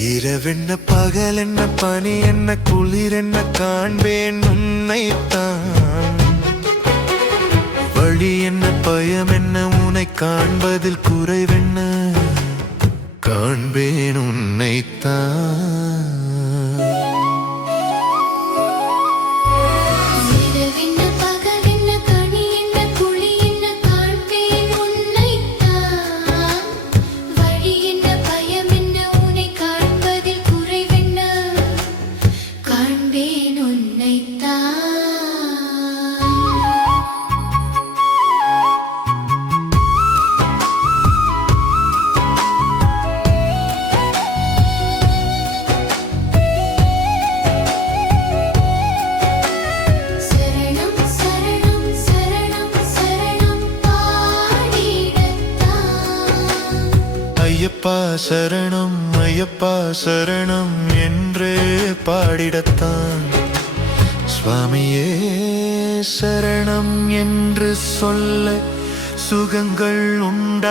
இரவென்ன பகல் என்ன பனி என்ன குளிர் என்ன காண்பேன் உன்னைத்தான். வழி என்ன பயம் என்ன உன்னை காண்பதில் குறைவென்ன? காண்பேன் உன்னைத்தான். ஐயப்பா சரணம் ஐயப்பா சரணம் என்று பாடிடத்தான். சுவாமியே சரணம் என்று சொல்ல சுகங்கள் உண்டாகும்.